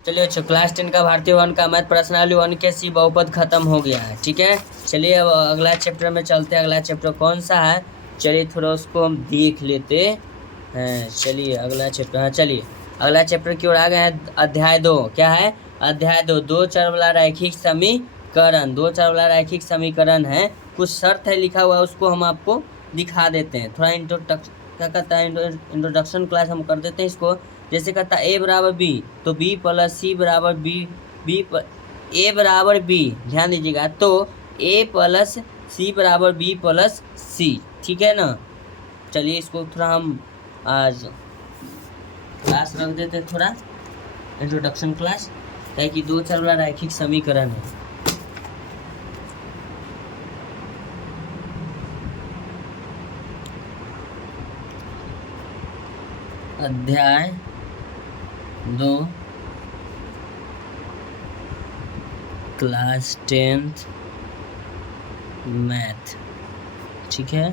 चलिए अच्छा, क्लास 10 का भारतीय वन का मैथ प्रश्नावली 1 के सी बहुपद खत्म हो गया है। ठीक है, चलिए अब अगला चैप्टर में चलते हैं। अगला चैप्टर कौन सा है, चलिए थोड़ा उसको हम देख लेते हैं। चलिए अगला चैप्टर, हाँ चलिए अगला चैप्टर की ओर आ गए हैं। अध्याय 2 क्या है, अध्याय 2 दो चर वाला रैखिक समीकरण। दो चर वाला रैखिक समीकरण है, कुछ शर्त है लिखा हुआ है, उसको हम आपको दिखा देते हैं। थोड़ा इंट्रोडक्शन क्या कहता है, इंट्रोडक्शन क्लास हम कर देते हैं इसको। जैसे कहता है ए बराबर बी, तो बी प्लस सी बराबर बी, ए बराबर बी, ध्यान दीजिएगा, तो ए प्लस सी बराबर बी प्लस सी। ठीक है ना, चलिए इसको थोड़ा हम आज क्लास रख देते हैं, थोड़ा इंट्रोडक्शन क्लास, क्या कि दो चर वाला रैखिक समीकरण है। अध्याय 2 क्लास 10th मैथ। ठीक है,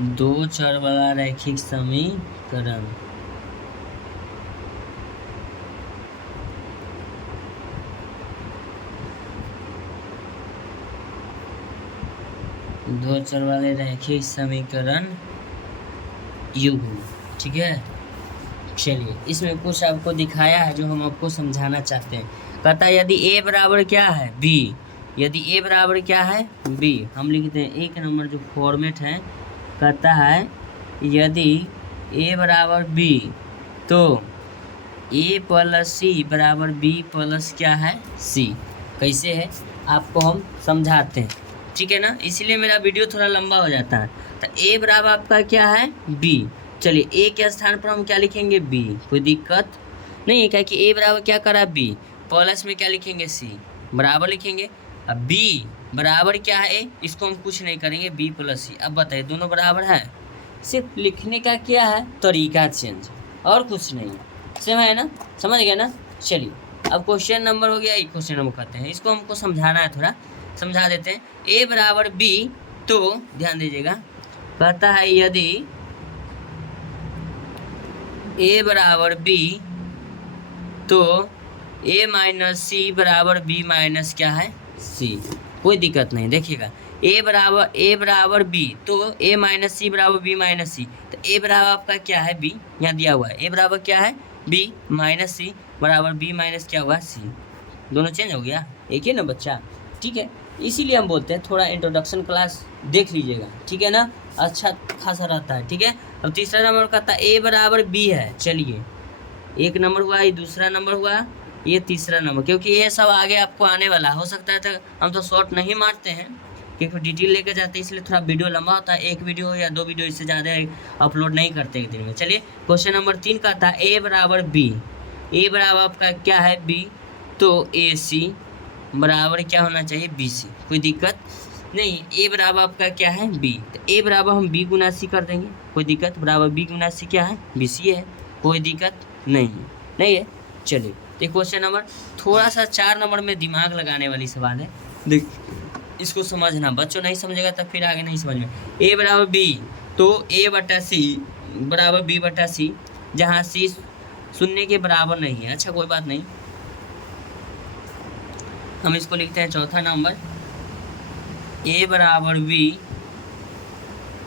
दो चर वाला रैखिक समीकरण। दो चर वाले रैखिक समीकरण युग्म। ठीक है, चलिए इसमें कुछ आपको दिखाया है जो हम आपको समझाना चाहते हैं। कहता है यदि a बराबर क्या है b, यदि a बराबर क्या है b, हम लिखते हैं एक नंबर जो फॉर्मेट है। कहता है यदि a बराबर b, तो a प्लस सी बराबर b प्लस क्या है c। कैसे है आपको हम समझाते हैं, ठीक है ना, इसलिए मेरा वीडियो थोड़ा लंबा हो जाता है। तो a बराबर आपका क्या है b, चलिए a के स्थान पर हम क्या लिखेंगे b, कोई दिक्कत नहीं है, क्या कि a बराबर क्या करा b, प्लस में क्या लिखेंगे c, बराबर लिखेंगे। अब b बराबर क्या है a, इसको हम कुछ नहीं करेंगे b प्लस c। अब बताइए दोनों बराबर है, सिर्फ लिखने का क्या है तरीका चेंज, और कुछ नहीं है, सेम है ना, समझ गए ना। चलिए अब क्वेश्चन नंबर हो गया, एक क्वेश्चन नंबर कहते हैं, इसको हमको समझाना है, थोड़ा समझा देते हैं। a बराबर b, तो ध्यान दीजिएगा, कहता है यदि a बराबर b, तो a माइनस सी बराबर b माइनस क्या है c, कोई दिक्कत नहीं। देखिएगा a बराबर b, तो a माइनस सी बराबर b माइनस सी, तो a बराबर आपका क्या है b, यहाँ दिया हुआ है a बराबर क्या है b माइनस सी बराबर b माइनस क्या हुआ c, दोनों चेंज हो गया, एक ही ना बच्चा। ठीक है, इसीलिए हम बोलते हैं थोड़ा इंट्रोडक्शन क्लास देख लीजिएगा, ठीक है ना, अच्छा खासा रहता है। ठीक है, अब तीसरा नंबर कहता है a बराबर b है। चलिए एक नंबर हुआ, ये दूसरा नंबर हुआ, ये तीसरा नंबर, क्योंकि ये सब आगे आपको आने वाला हो सकता है, तो हम तो शॉर्ट नहीं मारते हैं क्योंकि डिटेल लेकर जाते हैं, इसलिए थोड़ा वीडियो लंबा होता है, एक वीडियो या दो वीडियो, इससे ज़्यादा अपलोड नहीं करते एक दिन में। चलिए क्वेश्चन नंबर 3 का था a बराबर b, a बराबर आपका क्या है b, तो AC बराबर क्या होना चाहिए BC, कोई दिक्कत नहीं। a बराबर आपका क्या है b, तो a बराबर हम b गुना c कर देंगे, कोई दिक्कत, बराबर b गुना c क्या है BC है, कोई दिक्कत नहीं है। चलिए तो क्वेश्चन नंबर थोड़ा सा 4 नंबर में दिमाग लगाने वाली सवाल है, देख इसको समझना, बच्चों नहीं समझेगा तब फिर आगे नहीं समझ में। a बराबर b, तो a बटा c बराबर b बटा c, जहाँ c शून्य के बराबर नहीं है। अच्छा कोई बात नहीं, हम इसको लिखते हैं चौथा नंबर, a बराबर b,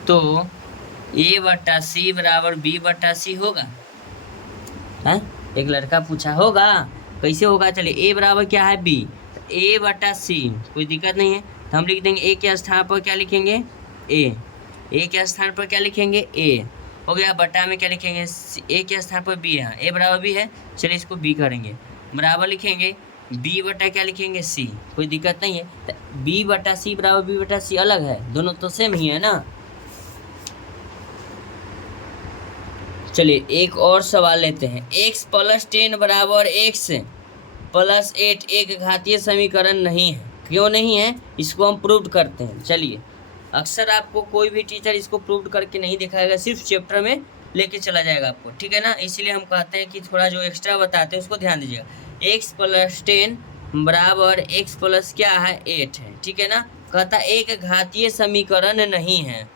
तो a बटा c बराबर b बटा c होगा। है एक लड़का पूछा होगा, कैसे होगा, चलिए a बराबर क्या है b, a बटा c, कोई दिक्कत नहीं है, तो हम लिख देंगे a के स्थान पर क्या लिखेंगे a के स्थान पर क्या लिखेंगे a हो गया, बटा में क्या लिखेंगे a के स्थान पर b है, a बराबर b है, चलिए इसको b करेंगे, बराबर लिखेंगे b बटा क्या लिखेंगे c, कोई दिक्कत नहीं है। तो b बटा c बराबर b बटा c अलग है, दोनों तो सेम ही है ना। चलिए एक और सवाल लेते हैं, x प्लस 10 बराबर x प्लस 8 एक घातीय समीकरण नहीं है, क्यों नहीं है, इसको हम प्रूव करते हैं। चलिए अक्सर आपको कोई भी टीचर इसको प्रूव करके नहीं दिखाएगा, सिर्फ चैप्टर में लेके चला जाएगा आपको, ठीक है ना, इसीलिए हम कहते हैं कि थोड़ा जो एक्स्ट्रा बताते हैं उसको ध्यान दीजिएगा। x प्लस 10 बराबर x प्लस क्या है 8 है, ठीक है ना, कहता एक घातीय समीकरण नहीं है,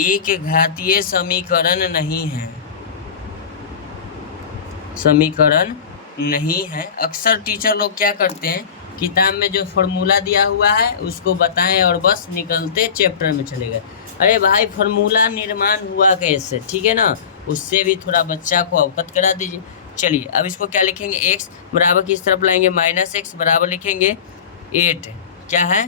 एक घातीय समीकरण नहीं है, समीकरण नहीं है। अक्सर टीचर लोग क्या करते हैं, किताब में जो फॉर्मूला दिया हुआ है उसको बताएं और बस निकलते चैप्टर में चले गए। अरे भाई फॉर्मूला निर्माण हुआ कैसे, ठीक है ना, उससे भी थोड़ा बच्चा को अवगत करा दीजिए। चलिए अब इसको क्या लिखेंगे, x बराबर किस तरफ लाएंगे, -x बराबर लिखेंगे 8, क्या है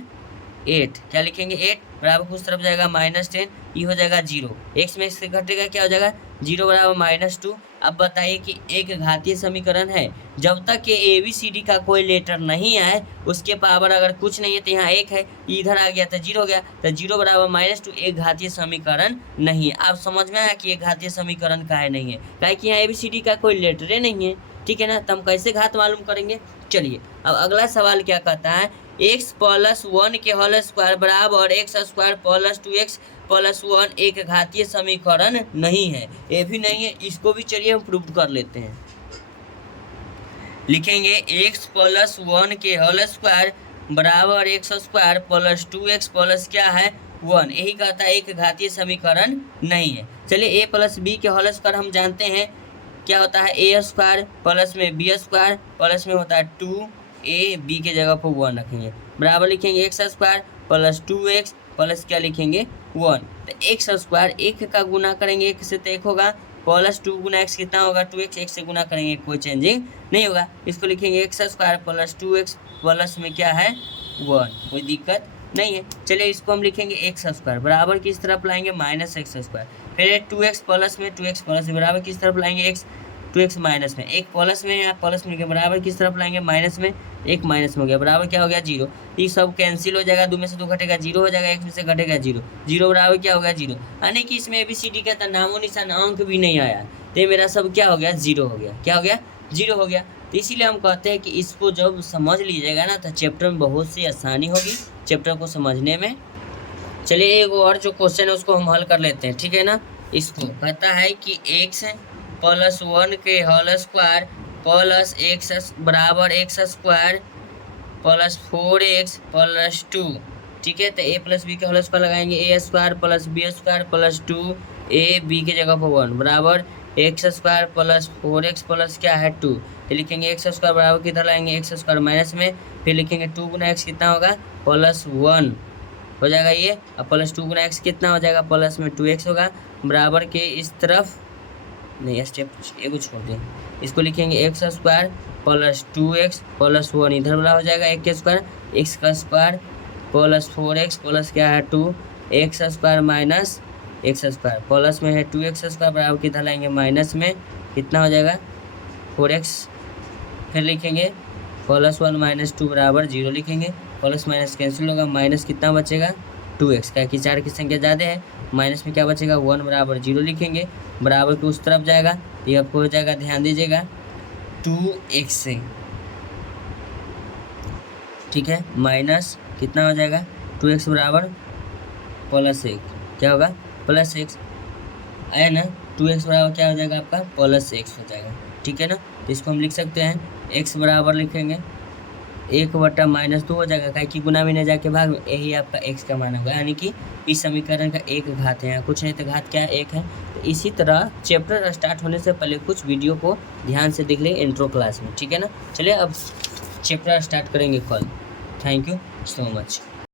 8, क्या लिखेंगे 8 बराबर कुछ तरफ जाएगा -10, ये हो जाएगा 0, x में से घटेगा क्या हो जाएगा 0 बराबर -2। अब बताइए कि एक घातीय समीकरण है, जब तक कि ABCD का कोई लेटर नहीं आए, उसके पावर अगर कुछ नहीं है तो यहाँ 1 है, इधर आ गया तो 0 हो गया, तो 0 बराबर -2 एक घातीय समीकरण नहीं है। आप समझ में आया कि एक घातीय समीकरण काहे नहीं है, काहे कि यहाँ ABCD का कोई लेटर नहीं है, ठीक है ना। तो हम कैसे घात मालूम करेंगे। चलिए अब अगला सवाल क्या कहता है, x + 1 के होल स्क्वायर बराबर x² + 2x + 1 एक घातीय समीकरण नहीं है, ये भी नहीं है, इसको भी चलिए हम प्रूव कर लेते हैं। लिखेंगे x + 1 के होल स्क्वायर बराबर x² + 2x प्लस क्या है 1, यही कहता है एक घातीय समीकरण नहीं है। चलिए a + b के होल स्क्वायर हम जानते हैं क्या होता है, a² प्लस में b² प्लस में होता है 2ab के जगह पर 1 रखेंगे, बराबर लिखेंगे x² + 2x प्लस क्या लिखेंगे 1। तो x² 1 का गुना करेंगे 1 से तो 1 होगा, प्लस 2 गुना x कितना होगा 2x, 1 से गुना करेंगे कोई चेंजिंग नहीं होगा। इसको लिखेंगे x² + 2x प्लस में क्या है 1, कोई दिक्कत नहीं है। चलिए इसको हम लिखेंगे x² बराबर किस तरफ लाएंगे -x², फिर 2x प्लस में 2x प्लस बराबर किस तरफ लाएंगे 2x माइनस में, एक प्लस में या प्लस में के बराबर किस तरफ लाएंगे माइनस में, एक माइनस में हो गया, बराबर क्या हो गया 0, ये सब कैंसिल हो जाएगा, 2 में से 2 घटेगा 0 हो जाएगा, 1 में से घटेगा 0, 0 बराबर क्या हो गया 0, यानी कि इसमें ABCD का नामो निशान अंक भी नहीं आया, तो मेरा सब क्या हो गया 0 हो गया, क्या हो गया 0 हो गया। तो इसीलिए हम कहते हैं कि इसको जब समझ लीजिएगा ना तो चैप्टर में बहुत सी आसानी होगी चैप्टर को समझने में। चलिए एक और जो क्वेश्चन है उसको हम हल कर लेते हैं, ठीक है ना। इसको कहता है कि x + 1 के होल स्क्वायर प्लस x बराबर x² + 4x + 2, ठीक है। तो a + b के होल स्क्वायर लगाएंगे, a² + b² + 2ab के जगह पर 1 बराबर x² + 4x प्लस क्या है 2, तो लिखेंगे x² बराबर किधर लाएंगे x² माइनस में, फिर लिखेंगे 2 गुना x कितना होगा +1 हो जाएगा ये, अब +2 गुना x कितना हो जाएगा प्लस में 2x होगा, बराबर के इस तरफ नहीं स्टेप एगो छोड़ दें, इसको लिखेंगे x² + 2x + 1 इधर वाला हो जाएगा 1 के स्क्वायर, x² + 4x प्लस क्या है 2 x² माइनस x² प्लस में है 2x² बराबर किधर लाएंगे माइनस में, कितना हो जाएगा 4x, फिर लिखेंगे +1 - 2 बराबर 0 लिखेंगे, प्लस माइनस कैंसिल होगा, माइनस कितना बचेगा 2x, क्या कि 4 की संख्या ज़्यादा है, माइनस में क्या बचेगा 1 बराबर 0 लिखेंगे, बराबर के उस तरफ जाएगा, तो ये आपको हो जाएगा ध्यान दीजिएगा 2x से, ठीक है, माइनस कितना हो जाएगा 2x बराबर +1, क्या होगा +x आया ना, 2x बराबर क्या हो जाएगा आपका +x हो जाएगा, ठीक है ना। तो इसको हम लिख सकते हैं x बराबर लिखेंगे 1/-2 हो जाएगा, क्या कि गुना में न जाके भाग में, यही आपका x का मान होगा, यानी कि इस समीकरण का एक घात है, यहाँ कुछ नहीं तो घात क्या है 1 है। तो इसी तरह चैप्टर स्टार्ट होने से पहले कुछ वीडियो को ध्यान से देख लें इंट्रो क्लास में, ठीक है ना। चलिए अब चैप्टर स्टार्ट करेंगे कल। Thank you so much.